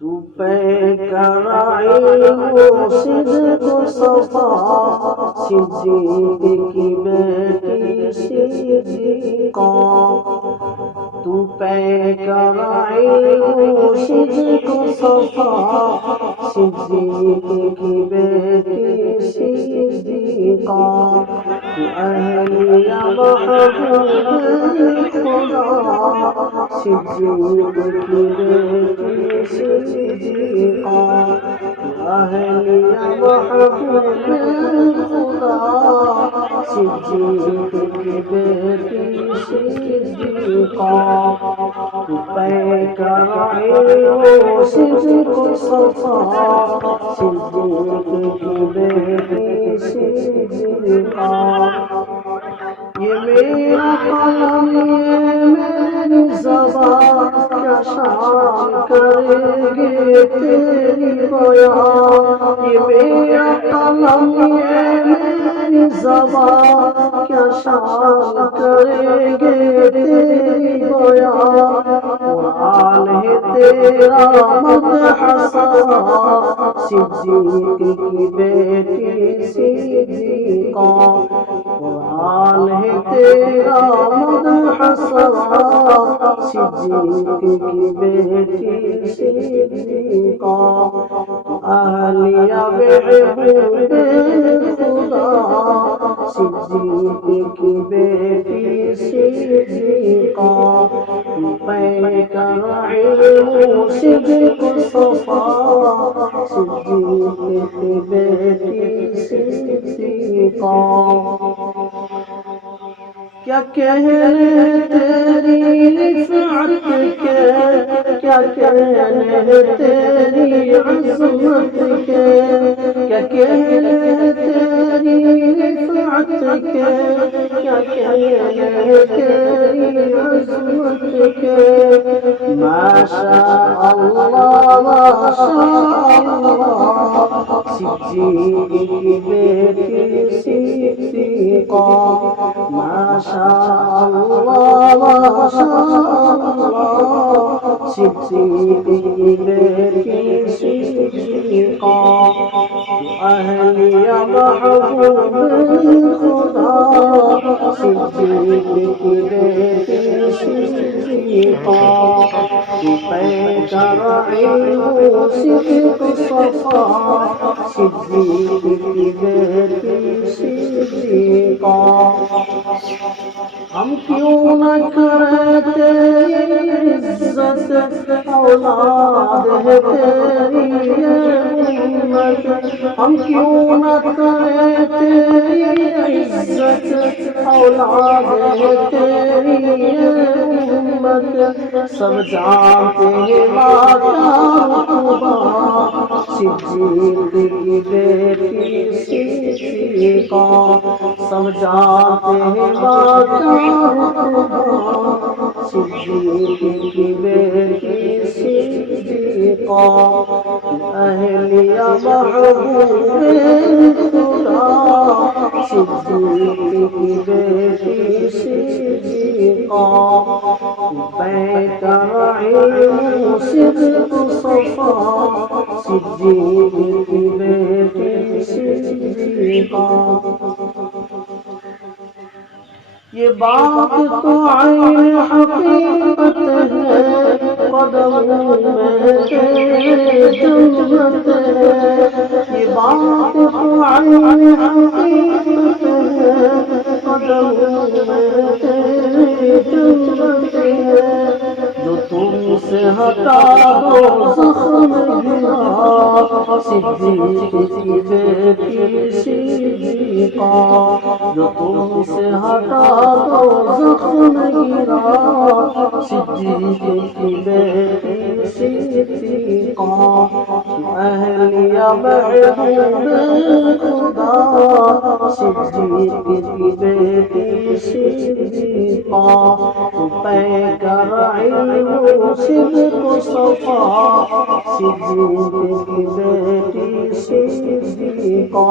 تو پیکر علم و صدق و صفا، صدیق کی بیٹی صدیقہ۔ تو پیکر علم و صدق و صفا، صدیق کی بیٹی صدیقہ۔ تو اہلیہ محبوب خدا، صدیق کی بیٹی صدیقہ۔ اہلیہ محبوب خدا، صدیق کی بیٹی صدیقہ۔ تو پیکر علم و صدق و صفا، صدیق کی بیٹی صدیقہ۔ یہ میرا قلم، یہ میری زبان، کیا شان کریں گے تیری بیان۔ یہ میرا قلم، یہ میری زبان، کیا شان کریں گے تیری بیان۔ قرآن ہے تیرا مدح سنا، صدیق کی بیٹی صدیقہ۔ قرآن ہے تیرا مدح سنا، صدیق کی بیٹی صدیقہ۔ اہلیہ محبوب خدا، صدیق کی بیٹی صدیقہ۔ پیکر علم و صدق و صفا، صدیق کی بیٹی صدیقہ۔ کیا کہنے تیری رفعت کے، کیا کہنے تیری عظمت کے، کیا کہنے تیری رفعت کے، کیا کہنے تیری عظمت کے۔ ماشاء اللہ ماشاء اللہ، صدیق کی بیٹی صدیقہ۔ ماشاء اللہ ماشاء اللہ، صدیق کی بیٹی صدیقہ۔ اہلیہ محبوب خدا، صدیق کی بیٹی صدیقہ۔ پیکر علم و صدق و صفا، صدیق کی بیٹی صدیقہ۔ ہم کیوں نہ کریں تیری عزت، اولاد ہے تیری امت۔ ہم کیوں نہ کریں تیری عزت، اولاد ہے تیری امت۔ سب جانتے ہیں ماں کا رتبہ، صدیق کی بیٹی صدیقہ۔ سب جانتے ہیں ماں کا رتبہ، صدیق کی بیٹی صدیقہ۔ اہلیہ محبوب خدا، صدیق کی بیٹی صدیقہ۔ پیکر علم و صدق و صفا، صدیق کی بیٹی صدیقہ۔ یہ بات تو عین حقیقت ہے، قدموں میں تیرے جنت ہے۔ یہ بات تو عین حقیقت ہے، قدموں میں تیرے جنت ہے۔ جو تم سے ہٹا دو زخم گرا، صدیق کی بیٹی صدیقہ۔ جو تم سے ہٹا دو زخم گرا، صدیق کی بیٹی صدیقہ۔ اہلیہ محبوب خدا، صدیق کی بیٹی صدیقہ۔ پیکر علم و صدق و صفا، صدیق کی بیٹی صدیقہ۔